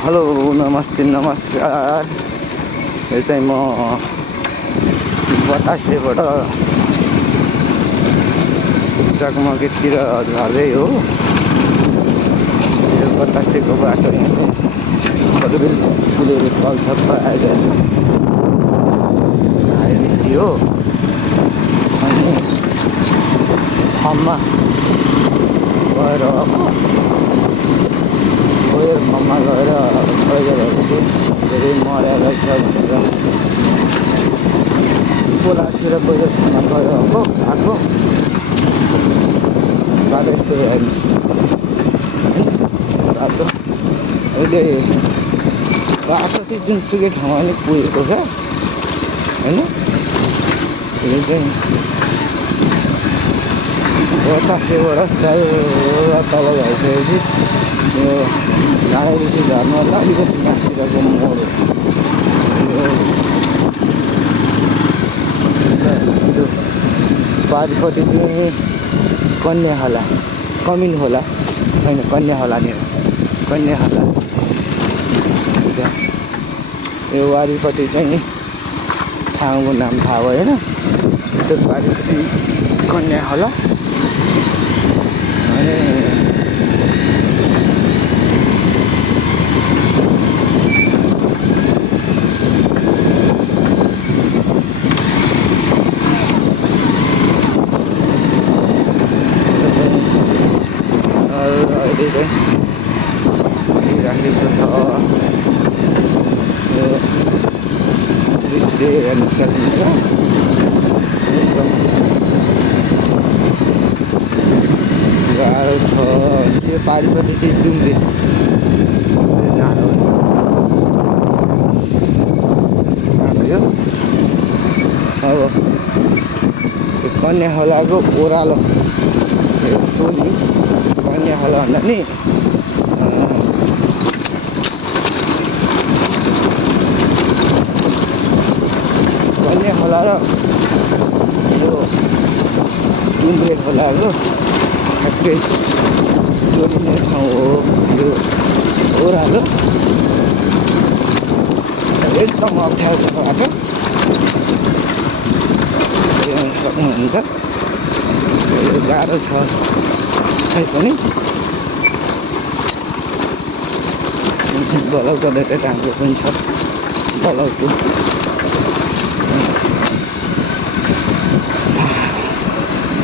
Hello नमस्ते नमस्कार। यो चाहिँ म बतासेबाट जगमगेतिर झर्दै हो। यो बतासेको बाटो यहाँ चाहिँ फुलेर कल्चरमा आइरहेछ आएपछि हो। अनि फर्ममा गएर बोयर फर्ममा गएर बजारहरू चाहिँ धेरै मरेर रहेछ भनेर बोलातिर बोयर फर्ममा गएर आएको बाटो यस्तो बाटो अहिले बाटो चाहिँ जुनसुकै ठाउँमा नि पुगेको छ होइन। यो चाहिँ बतासेबाट साह्रो तल भइसकेपछि यो गाडीपछि झर्नुभन्दा अलिकति माथितिरको मोड हो। पारिपट्टि चाहिँ कन्या होला कमिन होला होइन कन्या होला नि कन्या होला। यो वारिपट्टि चाहिँ ठाउँको नाम थाहा भएन। त्यो वारिपट्टि कन्या होला अनि अहिले चाहिँ राखेको छ। यो दृश्य हेर्न सकिन्छ एकदम गाह्रो छ। त्यो पारिपट्टि चाहिँ डुम्रे जाडो यो अब त्यो कन्या खोलाको ओह्रालो सोनी कन्या खोला भन्दा नि कन्या खोला र यो डुम्रे खोलाको ठ्याक्कै जोडिने ठाउँ हो यो ओह्रालो। एकदम अप्ठ्यारो छ बाटो हेर्न सक्नुहुन्छ। यो गाह्रो छ खै पनि बलौटो धेरै राम्रो पनि छ बलौटो।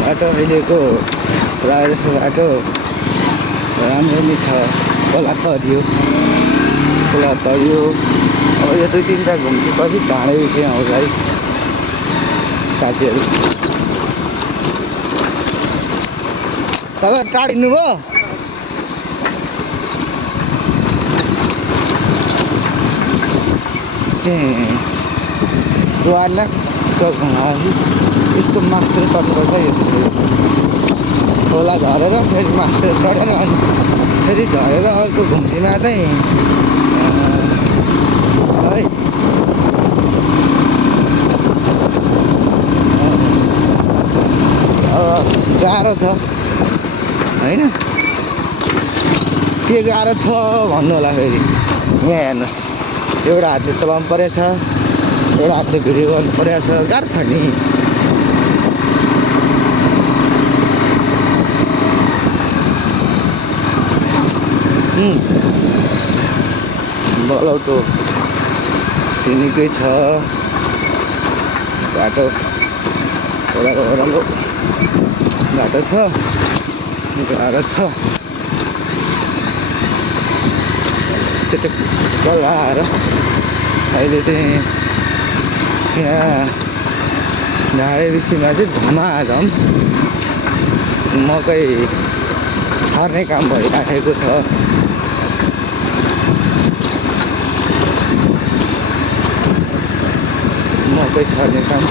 बाटो अहिलेको प्रायः जसो बाटो राम्रो नै छ। खोला तरियो अब यो 2-3टा घुम्तीपछि ढाँडेपछि आउँछ है साथीहरू। तपाईँ टाढिनु भयो स्वाना यस्तो मास्टर चढ्नुपर्छ। यो खोला झरेर फेरि मास्टर चढेर अनि फेरि झरेर अर्को घुम्तीमा चाहिँ है गाह्रो छ होइन। के गाह्रो छ भन्नु होला फेरि यहाँ हेर्नुहोस् एउटा हातले चलाउनु परेछ एउटा हातले भिडियो गर्नु परेछ गाह्रो छ नि। बलौटो निकै छ बाटो ओह्रालो बाटो छ गाह्रो छ। चटक्क लाएर अहिले चाहिँ यहाँ ढाडेबेसीमा चाहिँ धमाधम मकै छर्ने काम भइराखेको छ। मकै छर्ने काम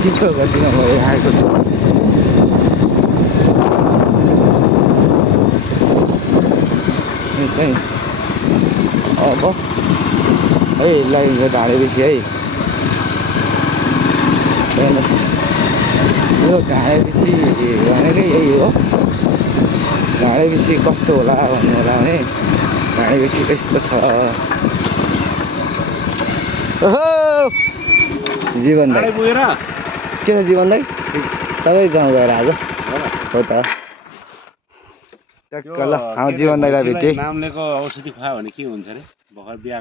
छिटो गतिमा भइरहेको छ। यो चाहिँ अब है लागिन्छ ढाडेपछि है हेर्नुहोस् यो ढाडेपछि भनेकै यही हो। ढाडेपछि कस्तो होला भन्नु होला भने भनेपछि यस्तो छ। ओहो जीवन दाइ के छ जीवन दाइ? सबै गाउँ गएर आएको हो त। ल जीवन दाइलाई भेटेँ। नामलेको औषधि खुवायो भने के हुन्छ रे? भर्खर बिहा